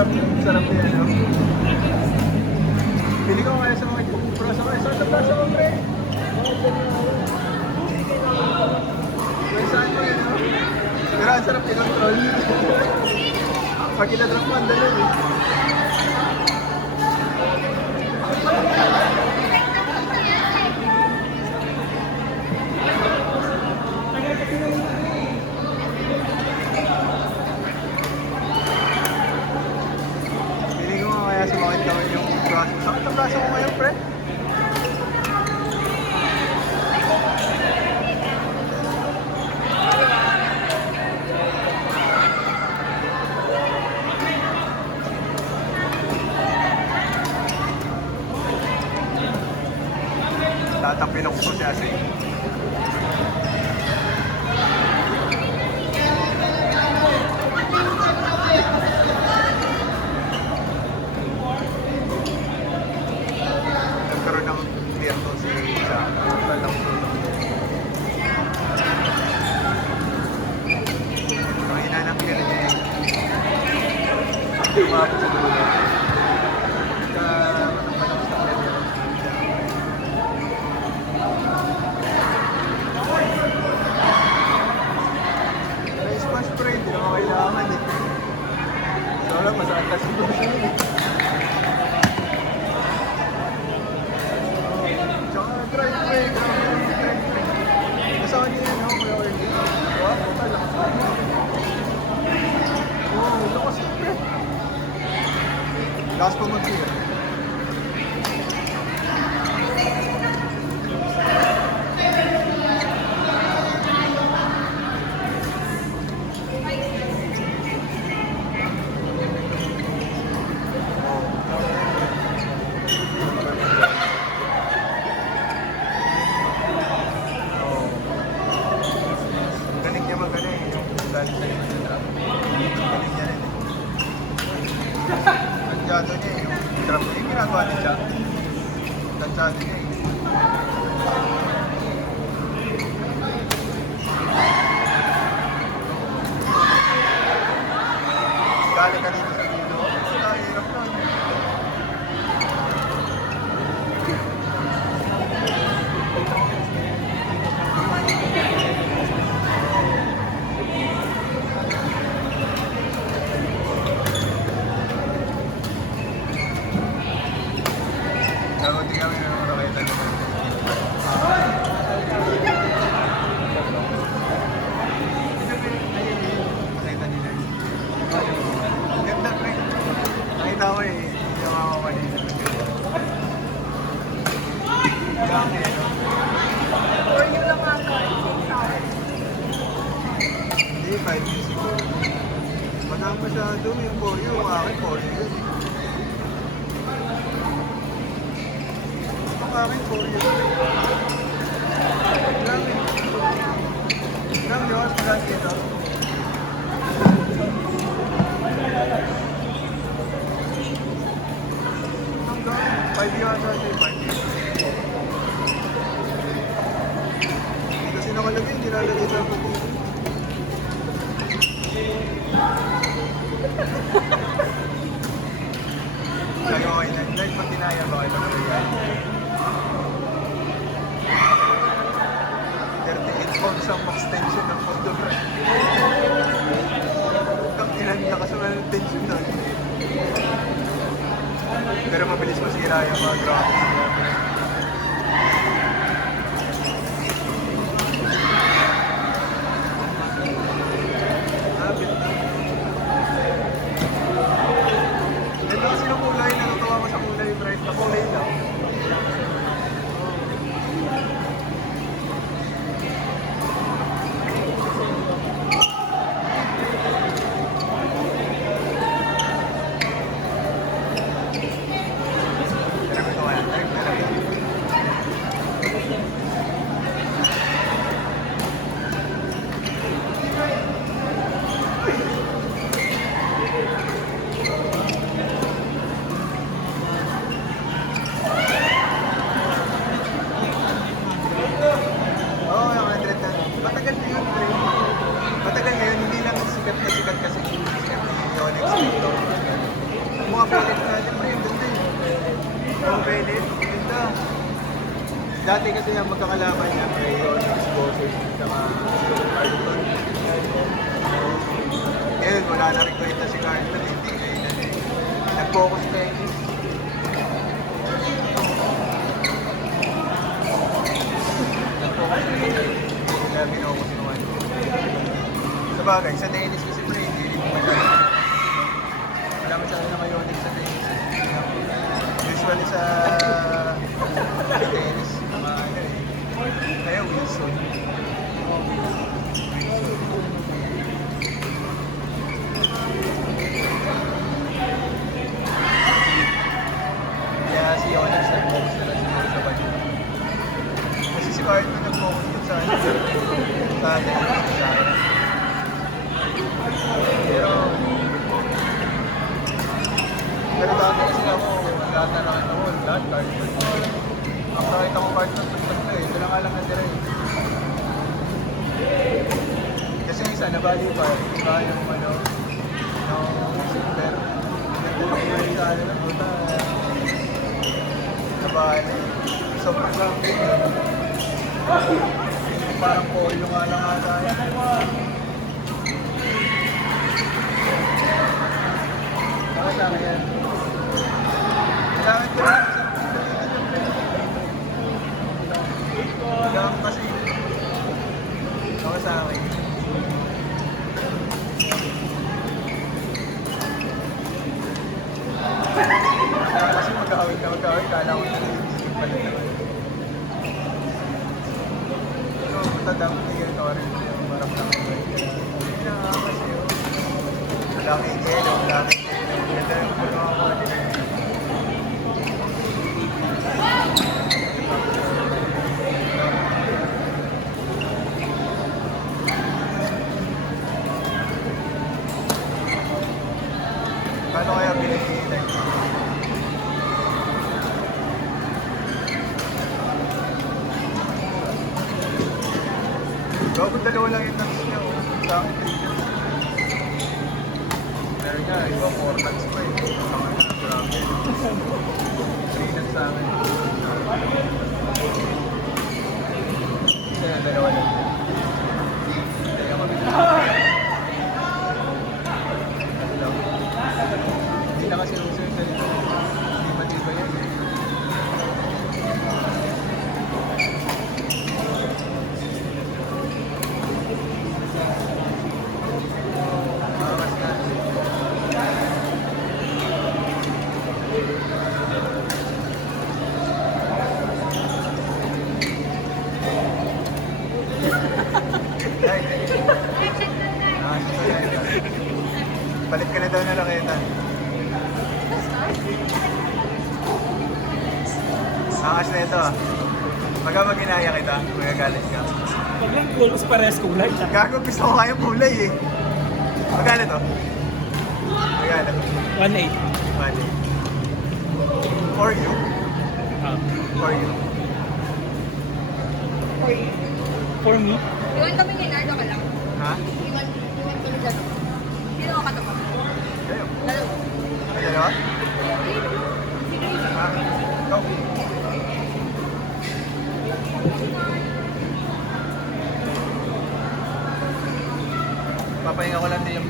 Sarap, sarap yan, no? Pili ko kaya sa mga braso ko. Saan ang braso ko, pre? May saan ko yun, no? Pero ang sarap i-control. Pag inadrap mo, ang dalag eh. Pili ko nga kaya sumakit gawin yung braso. Sakit ang braso ko ngayon, pre. Tatapin ako po si Asay. Nagkaroon ng biyerto si Isa. Talang ang hinanap niya rin eh. Lumapit sa dulo. Wala, masakas ito siya yun eh. Tsaka driveway, kasama niya yan, no? Kuya Orly. Wow, puta, lakas ka niya. Wow, lakas ka, pre. Lakas pa mag-tiya. Galing sa iyo yung trap. Galing niya rin eh. Tansyado niya eh. Yung trap niya yung ginagawa niya siya. Tansyado niya eh. Galing ka dito sa dito. Nakahirap nun. Nakunti kami ng mga nakita nyo. Nakita nyo na. Ganda, pre. Nakita ko eh. Hindi yung mga kanina. Dami eh, no? Or yun lang ako, 6 hours. Hindi, 5 years siguro. Manang masyado yung 4 yung akin 4 years. Ang akin 4 years. Grabe. Grabe, di ba? Grabe ito. Hanggang 5 years ata, 5 years. Hindi kasi nakalagay, hindi nakalagay sa pati. Kaya okay na. Dahil pag dinaya ba kayo mag-real? 38 pounds ang max tension ng motor. Kang ilan lakas naman ng tension doon. Pero mabilis masira yung mga graphics niya. Ganda kasi yung kulay, natutuwa ko sa kulay, bright na kulay lang. Dati kasi yung magkakalaban niya, may Onyx Bosses, saka Carlton. Ngayon, wala na rin kwenta si Carlton, hindi ngayon na eh. Nag-focus na yun. Nag-focus na yun. Kaya binocus naman. Sa bagay, sa tennis kasi pre, hindi rin masyado. Wala masyado na may Onyx sa tennis. Usually sa tennis, mga ano eh. Kaya Wilson. Kaya si Onyx nag-focus na lang siguro sa balik. Kasi si Carlton nag-focus dun sa ano, sa tennis, sa akin. Pero dati kasi ako, lahat na nakita ko, lahat Carlton. Ang nakita ko Carlton, tatlo eh. Ito lang alam na sila eh. Kasi yung isa, nabali pa. Iba yung ano, yung silver. Nagpapagay sa ano na puta. Nabali. Sobrang lang din eh. Parang polo nga lang ata yan. Baka sa akin yan. Kailangan ko lang kailangan kasi baka sa akin. Kasi mag-awit ka, kala ko na nag-isip pala naman. Pero matandang ko yung ganito rin yung marap lang ko. Hindi na nga kasi yun. Malaking yelo, malaking yelo. Ganda yung mga mga paano kaya binigay? Bago dalawa lang yung nuts niya, oh. Sa akin, 3 nuts. Meron nga, iba 4 nuts pa eh. Ang ano, grabe. 3 nuts sa akin. Kasi dalawa lang. Kaya mabigay. Hindi na kasi uso yung ganito. Hindi matibay yan eh. Makas na. Ay, palit ka na daw na raketa. Angas na ito ah. Pagka mag-inaya kita, magagalit ka. Pag lang kulos parehas kulay. Gago, gusto ko kayang kulay eh. Magkano to? Magkano? 1.8. Mali. For you? Ah. For you? For you. For me? Iwan kami ni Nardo ka lang. Ha? Iwan kami dalawa. Sino ka katapat? Kayo? Dalawa. Ay, dalawa? Ha? Go. Papahinga ko lang din yung